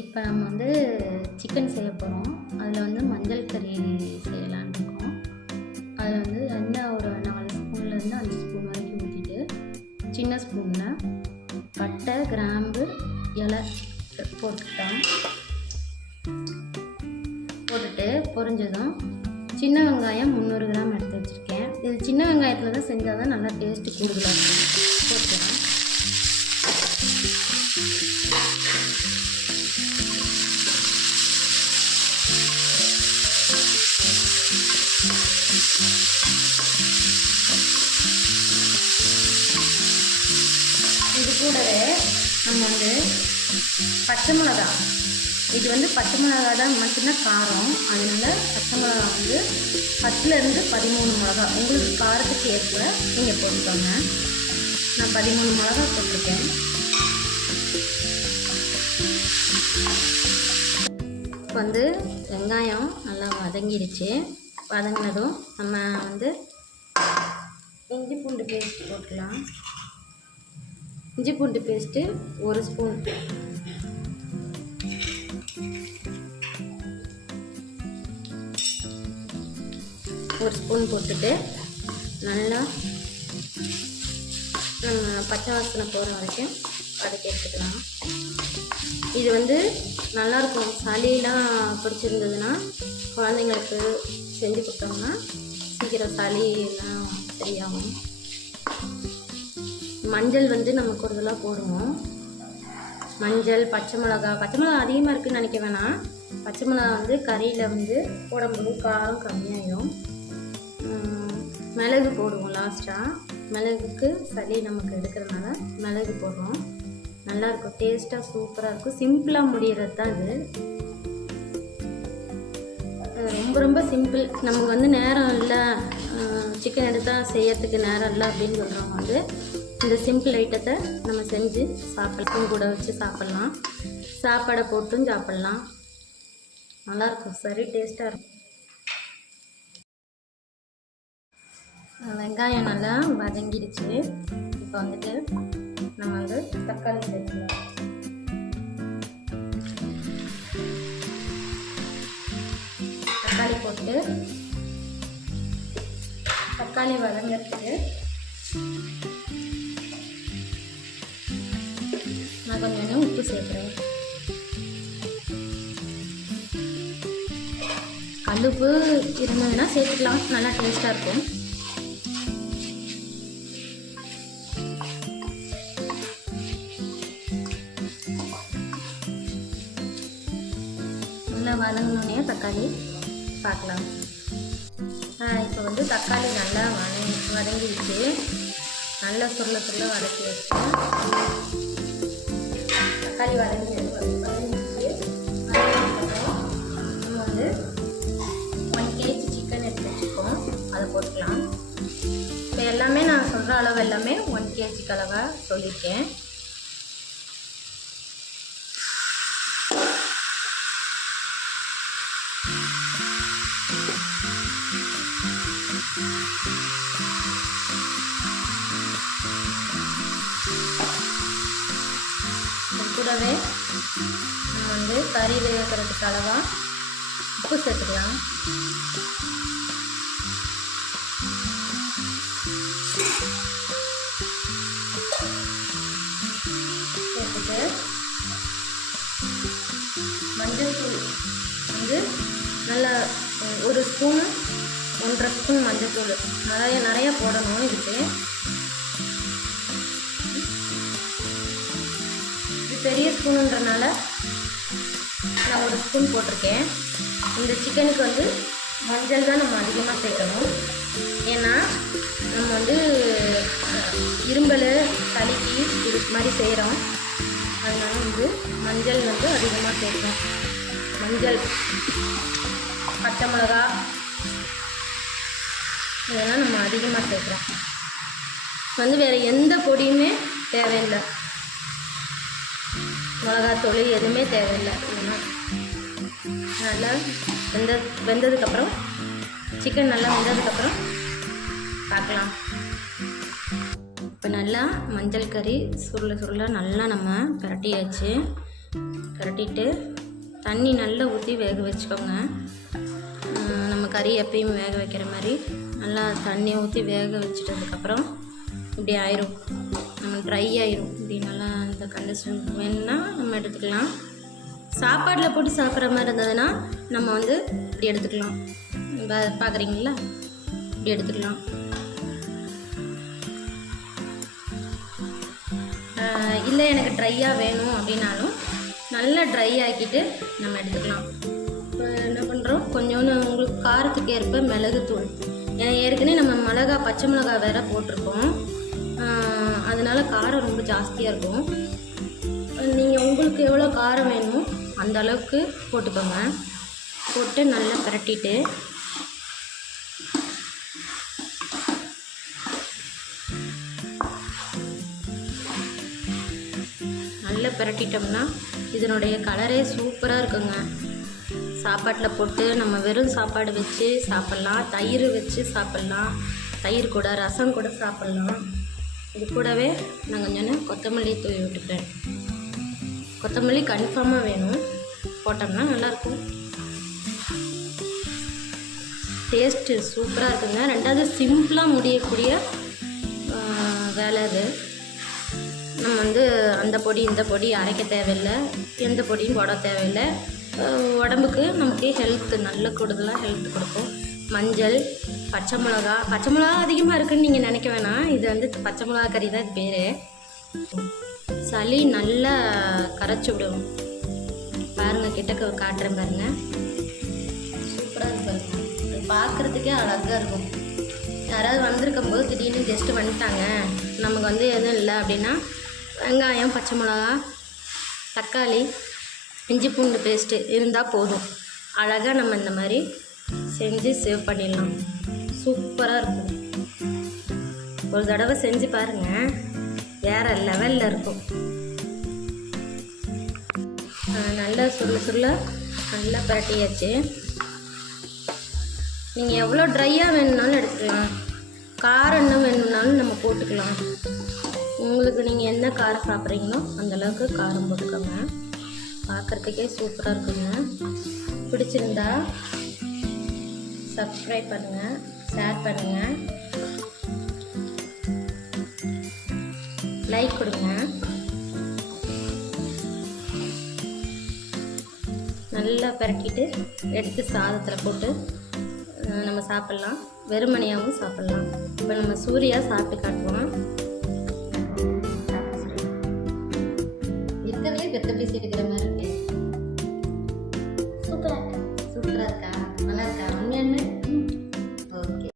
இப்போ நம்ம வந்து சிக்கன் செய்ய போகிறோம். அதில் வந்து மஞ்சள் கறி செய்யலான் இருக்கோம். அதில் வந்து எண்ணெய் ஒரு நாலு ஸ்பூன்லேருந்து அஞ்சு ஸ்பூன் வரைக்கும் ஊற்றிட்டு சின்ன ஸ்பூனில் பட்டை கிராம்பு இலை போட்டுட்டோம் போட்டுட்டு பொரிஞ்சதும் சின்ன வெங்காயம் முந்நூறு கிராம் எடுத்து வச்சுருக்கேன். இது சின்ன வெங்காயத்தில் தான் செஞ்சால் தான் நல்லா டேஸ்ட்டு கூடுதலாக இருக்கும். பச்சை மிளகா. இது வந்து பச்சை மிளகா தான் மட்டும்தான் காரம். அதனால பச்சை மிளகா வந்து பத்துலேருந்து பதிமூணு மிளகா. உங்களுக்கு காரத்துக்கு ஏற்ப நீங்கள் போட்டுக்கோங்க. நான் பதிமூணு மிளகா போட்டிருக்கேன். இப்போ வந்து வெங்காயம் நல்லா வதங்கிடுச்சு வதங்கினதும் நம்ம வந்து இஞ்சி பூண்டு பேஸ்ட் போட்டுக்கலாம். இஞ்சி பூண்டு பேஸ்ட்டு ஒரு ஸ்பூன். ஒரு ஸ்பூன் போட்டுட்டு நல்லா பச்சை வாசனை போகிற வரைக்கும் வதக்கி எடுத்துக்கலாம். இது வந்து நல்லாயிருக்கும் சளியெலாம் பிடிச்சிருந்ததுன்னா குழந்தைங்களுக்கு செஞ்சு கொடுத்தோம்னா சீக்கிரம் சளியெல்லாம் சரியாகும். மஞ்சள் வந்து நம்ம கூடுதலாக போடுவோம். மஞ்சள் பச்சை மிளகா பச்சை மிளகா அதிகமாக இருக்குன்னு நினைக்க வேணாம். பச்சை மிளகா வந்து கறியில் வந்து போடும்போது காரம் கம்மியாயிடும் மிளகு போடுவோம் லாஸ்ட்டாக மிளகுக்கு சளி நமக்கு எடுக்கிறதுனால மிளகு போடுறோம். நல்லாயிருக்கும் டேஸ்ட்டாக சூப்பராக இருக்கும். சிம்பிளாக முடிகிறது தான் இது. ரொம்ப ரொம்ப சிம்பிள் நமக்கு வந்து நேரம் இல்லை. சிக்கன் எடுத்தால் செய்யறதுக்கு நேரம் இல்லை அப்படின்னு சொல்கிறவங்க வந்து இந்த சிம்பிள் ஐட்டத்தை நம்ம செஞ்சு சாப்பிடலாம். கூட வச்சு சாப்பிட்லாம். சாப்பாடை போட்டும் சாப்பிட்லாம். நல்லாயிருக்கும் சரி டேஸ்ட்டாக இருக்கும். வெங்காயம் நல்லா வதங்கிடுச்சு. இப்போ வந்துட்டு நம்ம வந்து தக்காளி சேர்த்துக்கலாம். தக்காளி போட்டு தக்காளி வதங்கிறதுக்கு நான் கொஞ்சம் உப்பு சேர்க்குறேன். கல்லுப்பு இருந்ததுன்னா சேர்த்துக்கலாம். நல்லா டேஸ்ட்டாக இருக்கும். வதங்கினோடனே தக்காளி பார்க்கலாம். இப்போ வந்து தக்காளி நல்லா வதங்கி வதங்கிடுச்சு. நல்லா சுருள சுருள வதக்கி வச்சு தக்காளி வதங்கி வதங்கிடுச்சு. வதங்கினதுக்கப்புறம் நம்ம வந்து ஒன் கேஜி சிக்கன் எடுத்து வச்சுருக்கோம். அதை போட்டுக்கலாம். இப்போ எல்லாமே நான் சொல்கிற அளவு எல்லாமே ஒன் கேஜிக்கு அளவாக சொல்லியிருக்கேன். கூடவே நம்ம வந்து கறி வேகிறதுக்கு அளவாக உப்பு சேர்த்துக்கலாம். சேர்த்துட்டு மஞ்சள் தூள் வந்து நல்லா ஒரு ஸ்பூன் ஒன்றரை ஸ்பூன் மஞ்சள் தூள். நிறைய நிறைய போடணும் இதுக்கு. பெரிய ஸ்பூனுன்றனால நான் ஒரு ஸ்பூன் போட்டிருக்கேன். இந்த சிக்கனுக்கு வந்து மஞ்சள் தான் நம்ம அதிகமாக சேர்க்கணும். ஏன்னா நம்ம வந்து இரும்பல் சளிக்கு இது மாதிரி செய்கிறோம் அதனால வந்து மஞ்சள் வந்து அதிகமாக சேர்க்கணும். மஞ்சள் பச்சை மிளகா இதெல்லாம் நம்ம அதிகமாக சேர்க்குறோம் வந்து வேறு எந்த பொடியுமே தேவையில்லை. மிளகாத்தூள் எதுவுமே தேவையில்லை. ஏன்னா நல்லா வெந்த வெந்ததுக்கப்புறம் சிக்கன் நல்லா வெந்ததுக்கப்புறம் பார்க்கலாம். இப்போ நல்லா மஞ்சள் கறி சுருள சுருள நல்லா நம்ம பிரட்டியாச்சு. பிரட்டி தண்ணி நல்லா ஊற்றி வேக வச்சுக்கோங்க. நம்ம கறி எப்பயும் வேக வைக்கிற மாதிரி நல்லா தண்ணி ஊற்றி வேக வச்சிட்டதுக்கப்புறம் இப்படி ஆயிரும். நம்ம ட்ரை ஆயிரும். இப்படி நல்லா இந்த கண்டிஷன் வேணும்னா நம்ம எடுத்துக்கலாம். சாப்பாட்டில் போட்டு சாப்பிட்ற மாதிரி இருந்ததுன்னா நம்ம வந்து இப்படி எடுத்துக்கலாம். பார்க்குறீங்களா இப்படி எடுத்துக்கலாம். இல்லை எனக்கு ட்ரையாக வேணும் அப்படின்னாலும் நல்லா ட்ரை ஆக்கிட்டு நம்ம எடுத்துக்கலாம். இப்போ என்ன பண்ணுறோம் கொஞ்சோண்டு உங்களுக்கு காரத்துக்கு ஏற்ப மிளகுத்தூள். ஏன்னா ஏற்கனவே நம்ம மிளகா பச்சை மிளகா வேற போட்டிருக்கோம். அதனால் காரம் ரொம்ப ஜாஸ்தியாக இருக்கும். நீங்கள் உங்களுக்கு எவ்வளோ காரம் வேணுமோ அந்த அளவுக்கு போட்டுக்கோங்க. போட்டு நல்லா பிரட்டிட்டு. நல்லா பிரட்டிட்டோம்னா இதனுடைய கலரே சூப்பராக இருக்குங்க. சாப்பாட்டில் போட்டு நம்ம வெறும் சாப்பாடு வச்சு சாப்பிட்லாம். தயிர் வச்சு சாப்பிட்லாம். தயிர் கூட ரசம் கூட சாப்பிட்லாம். இது கூடவே நான் கொஞ்சோன்னு கொத்தமல்லி தூவி விட்டுக்கிறேன். கொத்தமல்லி கன்ஃபார்மாக வேணும். போட்டோம்னா நல்லாயிருக்கும். டேஸ்ட்டு சூப்பராக இருக்குங்க. ரெண்டாவது சிம்பிளாக முடியக்கூடிய வேலை அது நம்ம வந்து அந்த பொடி இந்த பொடி அரைக்க தேவையில்லை. எந்த பொடியும் போட தேவையில்லை. உடம்புக்கு நமக்கு ஹெல்த்து நல்ல கூடுதலாக ஹெல்த் கொடுக்கும். மஞ்சள் பச்சை மிளகா. பச்சை மிளகா அதிகமாக இருக்குன்னு நீங்கள் நினைக்க வேணாம். இது வந்து பச்சை மிளகா கறி தான் பேர். சளி நல்லா கரைச்சி விடும். பாருங்க கிட்டக்க காட்டுறேன் பாருங்கள் சூப்பராக இருக்கு பாருங்கள் அது பார்க்குறதுக்கே அழகாக இருக்கும். யாராவது வந்திருக்கும் போது திடீர்னு கெஸ்ட்டு வந்துட்டாங்க. நமக்கு வந்து எதுவும் இல்லை அப்படின்னா வெங்காயம் பச்சை மிளகா தக்காளி இஞ்சி பூண்டு பேஸ்ட்டு இருந்தால் போதும். அழகாக நம்ம இந்த மாதிரி செஞ்சு சேவ் பண்ணிடலாம். சூப்பராக இருக்கும். ஒரு தடவை செஞ்சு பாருங்கள் வேறு லெவலில் இருக்கும். நல்லா சுருள சுருள நல்லா பரட்டியாச்சு. நீங்கள் எவ்வளோ ட்ரையாக வேணும்னாலும் எடுத்துக்கலாம். காரம் என்ன வேணும்னாலும் நம்ம போட்டுக்கலாம். உங்களுக்கு நீங்கள் என்ன காரம் சாப்பிட்றீங்களோ அந்தளவுக்கு காரம் போட்டுக்கோங்க. பார்க்குறதுக்கே சூப்பராக இருக்குங்க. பிடிச்சிருந்தா சப்ஸ்கிரைப் பண்ணுங்கள் ஷேர் பண்ணுங்கள் லைக் கொடுங்க. நல்லா பிரட்டிட்டு எடுத்து சாதத்தில் போட்டு நம்ம சாப்பிட்லாம். வெறுமனையாகவும் சாப்பிட்லாம். இப்போ நம்ம சூரியா சாப்பிட்டு காட்டுவோம்